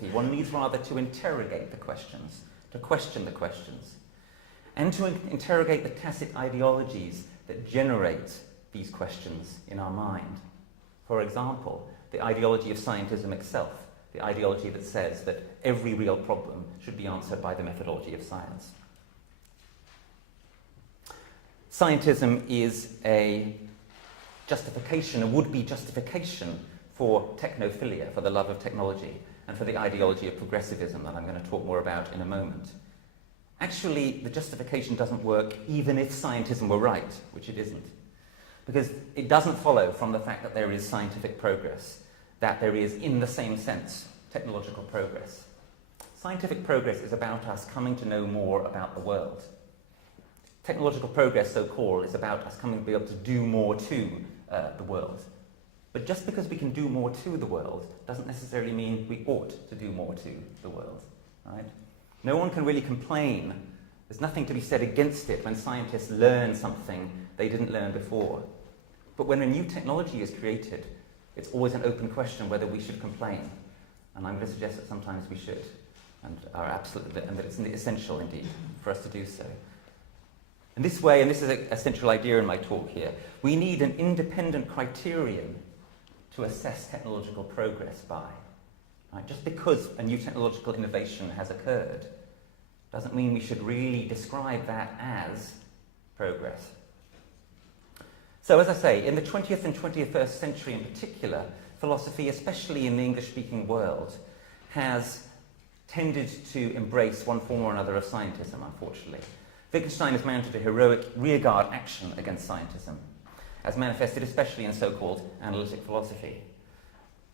philosophy, one needs rather to interrogate the questions, to question the questions, and to interrogate the tacit ideologies that generate these questions in our mind. For example, the ideology of scientism itself, the ideology that says that every real problem should be answered by the methodology of science. Scientism is a justification, a would-be justification for technophilia, for the love of technology, and for the ideology of progressivism that I'm going to talk more about in a moment. Actually, the justification doesn't work even if scientism were right, which it isn't. Because it doesn't follow from the fact that there is scientific progress, that there is, in the same sense, technological progress. Scientific progress is about us coming to know more about the world. Technological progress, so-called, is about us coming to be able to do more to the world. But just because we can do more to the world doesn't necessarily mean we ought to do more to the world, right? No one can really complain. There's nothing to be said against it when scientists learn something they didn't learn before. But when a new technology is created, it's always an open question whether we should complain. And I'm going to suggest that sometimes we should, and that it's essential indeed for us to do so. In this way, and this is a central idea in my talk here, we need an independent criterion to assess technological progress by. Right? Just because a new technological innovation has occurred doesn't mean we should really describe that as progress. So as I say, in the 20th and 21st century in particular, philosophy, especially in the English-speaking world, has tended to embrace one form or another of scientism, unfortunately. Wittgenstein has mounted a heroic rearguard action against scientism, as manifested especially in so-called analytic philosophy,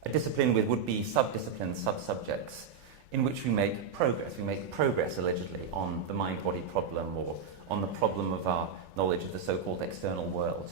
a discipline with would-be sub-disciplines, sub-subjects, in which we make progress. We make progress, allegedly, on the mind-body problem or on the problem of our knowledge of the so-called external world.